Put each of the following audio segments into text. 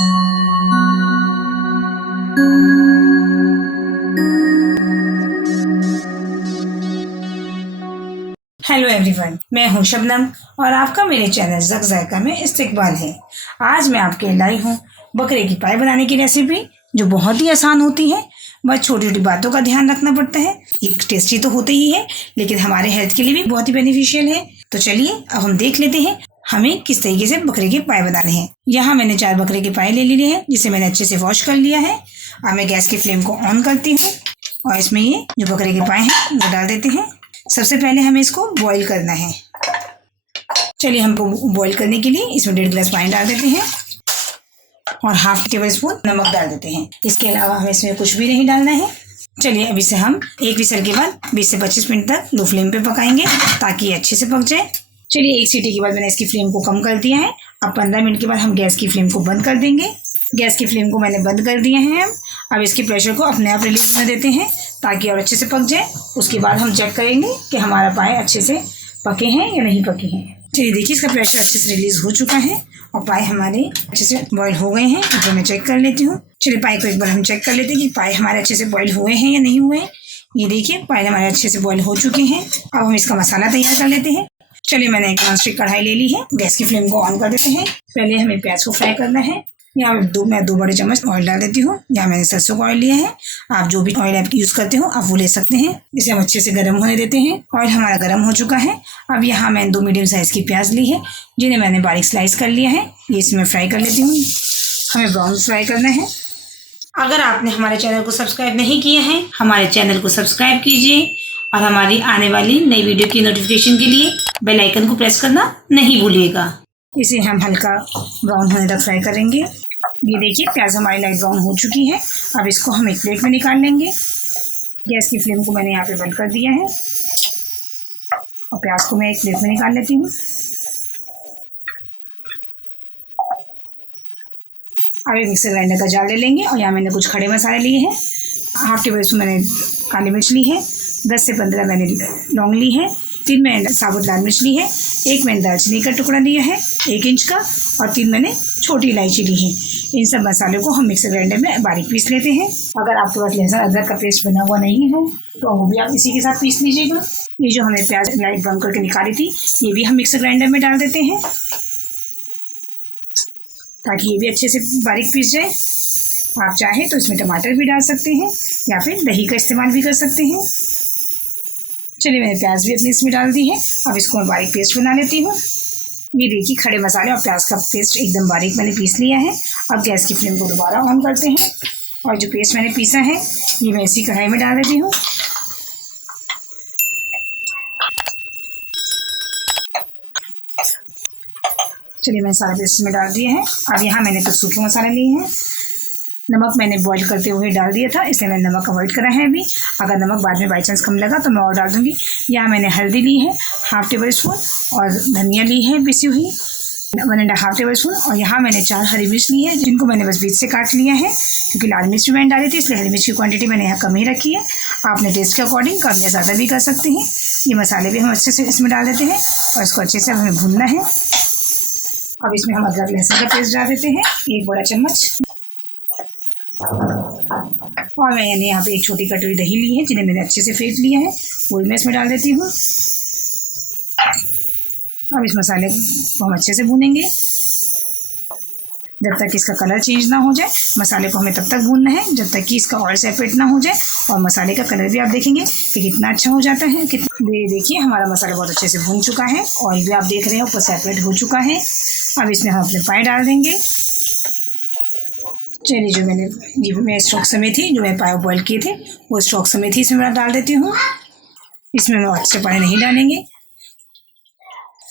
Hello everyone, मैं हूं शबनम और आपका मेरे चैनल ज़क ज़ायका में इस्तकबाल है। आज मैं आपके लिए लाई हूं बकरे की पाई बनाने की रेसिपी, जो बहुत ही आसान होती है। बस छोटी छोटी बातों का ध्यान रखना पड़ता है। ये टेस्टी तो होते ही है, लेकिन हमारे हेल्थ के लिए भी बहुत ही बेनिफिशियल है। तो चलिए अब हम देख लेते हैं हमें किस तरीके से बकरे के पाए बनाने हैं। यहाँ मैंने 4 बकरे के पाए ले लिए हैं, जिसे मैंने अच्छे से वॉश कर लिया है। अब मैं गैस की फ्लेम को ऑन करती हूँ और इसमें ये जो बकरे के पाए हैं वो डाल देते हैं। सबसे पहले हमें इसको बॉईल करना है। चलिए हमको बॉईल करने के लिए इसमें 1.5 गिलास पानी डाल देते हैं और 1/2 टेबल स्पून नमक डाल देते हैं। इसके अलावा हमें इसमें कुछ भी नहीं डालना है। चलिए अब इसे हम एक विसल के बाद 20 से 25 मिनट तक लो फ्लेम पे पकाएंगे, ताकि ये अच्छे से पक जाए। चलिए एक सीटी के बाद मैंने इसकी फ्लेम को कम कर दिया है। अब 15 मिनट के बाद हम गैस की फ्लेम को बंद कर देंगे। गैस की फ्लेम को मैंने बंद कर दिया है। अब इसके प्रेशर को अपने आप रिलीज होने देते हैं, ताकि और अच्छे से पक जाए। उसके बाद हम चेक करेंगे कि हमारा पाए अच्छे से पके हैं या नहीं पके हैं। चलिए देखिए, इसका प्रेशर अच्छे से रिलीज हो चुका है और पाए हमारे अच्छे से बॉईल हो गए हैं। तो मैं चेक कर लेती हूँ। चलिए पाए को एक बार हम चेक कर लेते हैं कि पाए हमारे अच्छे से बॉईल हुए हैं या नहीं हुए। ये देखिए, पाए हमारे अच्छे से बॉईल हो चुके हैं। अब हम इसका मसाला तैयार कर लेते हैं। चलिए मैंने एक नॉनस्टिक कढ़ाई ले ली है। गैस की फ्लेम को ऑन कर देते हैं। पहले हमें प्याज को फ्राई करना है। यहाँ मैं 2 बड़े चम्मच ऑयल डाल देती हूँ। यहाँ मैंने सरसों का ऑयल लिया है। आप जो भी ऑयल आप यूज़ करते हो आप वो ले सकते हैं। इसे हम अच्छे से गर्म होने देते हैं। ऑयल हमारा गर्म हो चुका है। अब यहाँ मैंने 2 मीडियम साइज़ की प्याज ली है, जिन्हें मैंने बारीक स्लाइस कर लिया है। ये इसमें फ्राई कर लेती हूँ। हमें ब्राउन फ्राई करना है। अगर आपने हमारे चैनल को सब्सक्राइब नहीं किया है, हमारे चैनल को सब्सक्राइब कीजिए और हमारी आने वाली नई वीडियो की नोटिफिकेशन के लिए बेल आइकन को प्रेस करना नहीं भूलिएगा। इसे हम हल्का ब्राउन होने तक फ्राई करेंगे। ये देखिए, प्याज हमारी लाइट ब्राउन हो चुकी है। अब इसको हम एक प्लेट में निकाल लेंगे। गैस की फ्लेम को मैंने यहाँ पे बंद कर दिया है और प्याज को मैं एक प्लेट में निकाल लेती हूँ। अब एक मिक्सर ग्राइंडर का जार ले लेंगे और यहाँ मैंने कुछ खड़े मसाले लिए हैं। 1/2 टेबल स्पून मैंने काली मिर्च ली है, 10 से 15 मैंने लौंग ली है, 3 मैंने साबुत लाल मिर्च ली है, 1 मैंने दालचीनी का टुकड़ा लिया है 1 इंच का, और 3 मैंने छोटी इलायची ली है। इन सब मसालों को हम मिक्सर ग्राइंडर में बारीक पीस लेते हैं। अगर आपके पास लहसुन अदरक का पेस्ट बना हुआ नहीं हो तो वो भी आप इसी के साथ पीस लीजिएगा। ये जो हमने प्याज लाइट ब्राउन करके निकाली थी, ये भी हम मिक्सर ग्राइंडर में डाल देते हैं, ताकि ये भी अच्छे से बारीक पीस जाए। आप चाहे तो इसमें टमाटर भी डाल सकते हैं या फिर दही का इस्तेमाल भी कर सकते हैं। चलिए मैंने प्याज भी अपनी इसमें डाल दी है। अब इसको मैं बारीक पेस्ट बना लेती हूँ। ये देखिए, खड़े मसाले और प्याज का पेस्ट एकदम बारीक मैंने पीस लिया है। अब गैस की फ्लेम को दोबारा ऑन करते हैं और जो पेस्ट मैंने पीसा है ये मैं इसी कढ़ाई में डाल देती हूँ। चलिए मैंने सारा पेस्ट में डाल दिया है। अब यहाँ मैंने कुछ सूखे मसाले लिए हैं। नमक मैंने बॉईल करते हुए डाल दिया था, इसलिए मैंने नमक अवॉइड करा है अभी। अगर नमक बाद में बाई चांस कम लगा तो मैं और डाल दूँगी। यहाँ मैंने हल्दी ली है 1/2 टेबल स्पून और धनिया ली है पिसी हुई 1.5 टेबल स्पून, और यहाँ मैंने 4 हरी मिर्च ली है, जिनको मैंने बस बीच से काट लिया है, क्योंकि लाल मिर्च भी मैंने डाली थी, इसलिए हरी मिर्च की क्वांटिटी मैंने यहाँ कम ही रखी है। आपने टेस्ट के अकॉर्डिंग कम या ज़्यादा भी कर सकते हैं। ये मसाले भी हम अच्छे से इसमें डाल देते हैं और इसको अच्छे से हमें भूनना है। अब इसमें हम अदरक लहसुन का पेस्ट डाल देते हैं 1 बड़ा चम्मच, और मैं यानी यहाँ पे 1 छोटी कटोरी दही ली है, जिन्हें मैंने अच्छे से फेंट लिया है, वो मैं इसमें डाल देती हूँ। अब इस मसाले को हम अच्छे से भूनेंगे जब तक इसका कलर चेंज ना हो जाए। मसाले को हमें तब तक भूनना है जब तक कि इसका ऑयल सेपरेट ना हो जाए, और मसाले का कलर भी आप देखेंगे कि कितना अच्छा हो जाता है। देखिए हमारा मसाला बहुत अच्छे से भून चुका है, ऑयल भी आप देख रहे हैं ऊपर सेपरेट हो चुका है। अब इसमें हम अपने पाए डाल देंगे। चलिए जो मैं स्टॉक समेत ही जो मैं पाए बॉयल किए थे वो स्टॉक समेत ही इसमें डाल देती हूँ। इसमें हम अच्छे पानी नहीं डालेंगे।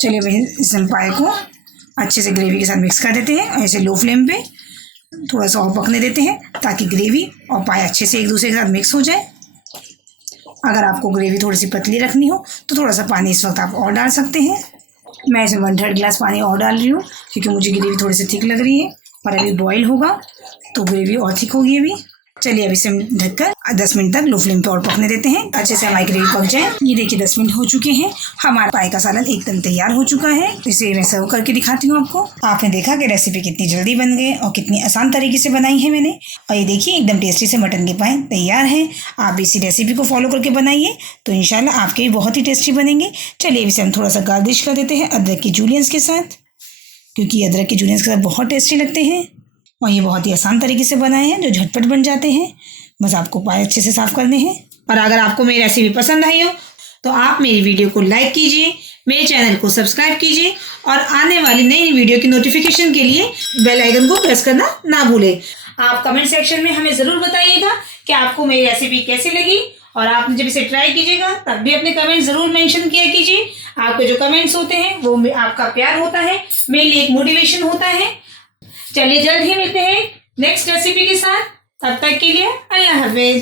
चलिए वही इस पाए को अच्छे से ग्रेवी के साथ मिक्स कर देते हैं। ऐसे लो फ्लेम पे थोड़ा सा और पकने देते हैं, ताकि ग्रेवी और पाए अच्छे से एक दूसरे के साथ मिक्स हो जाए। अगर आपको ग्रेवी थोड़ी सी पतली रखनी हो तो थोड़ा सा पानी इस वक्त आप और डाल सकते हैं। मैं इसमें 1/3 गिलास पानी और डाल रही हूँ, क्योंकि मुझे ग्रेवी थोड़ी सी थिक लग रही है और अभी बॉईल होगा तो ग्रेवी और थिक होगी अभी। चलिए अब इसे ढककर 10 मिनट तक लो फ्लेम पे और पकने देते हैं, अच्छे से हमारी ग्रेवी पक जाए। ये देखिए 10 मिनट हो चुके हैं, हमारा पाए का सालन एकदम तैयार हो चुका है। इसे मैं सर्व करके दिखाती हूँ आपको। आपने देखा कि रेसिपी कितनी जल्दी बन गई और कितनी आसान तरीके से बनाई है मैंने। और ये देखिए एकदम टेस्टी से मटन के पाए तैयार है। आप भी इसी रेसिपी को फॉलो करके बनाइए तो इंशाल्लाह आपके भी बहुत ही टेस्टी बनेंगे। चलिए इसे हम थोड़ा सा गार्निश कर देते हैं अदरक की जूलियंस के साथ, क्योंकि अदरक की जूलियंस के साथ बहुत टेस्टी लगते हैं। और ये बहुत ही आसान तरीके से बनाए हैं जो झटपट बन जाते हैं। बस आपको पाए अच्छे से साफ करने हैं। और अगर आपको मेरी रेसिपी पसंद आई हो तो आप मेरी वीडियो को लाइक कीजिए, मेरे चैनल को सब्सक्राइब कीजिए और आने वाली नई वीडियो की नोटिफिकेशन के लिए बेल आइकन को प्रेस करना ना भूलें। आप कमेंट सेक्शन में हमें ज़रूर बताइएगा कि आपको मेरी रेसिपी कैसी लगी, और आप जब इसे ट्राई कीजिएगा तब भी अपने कमेंट ज़रूर मेंशन किया कीजिए। आपके जो कमेंट्स होते हैं वो आपका प्यार होता है, मेरे लिए एक मोटिवेशन होता है। चलिए जल्द ही मिलते हैं नेक्स्ट रेसिपी के साथ, तब तक के लिए अल्लाह हाफिज।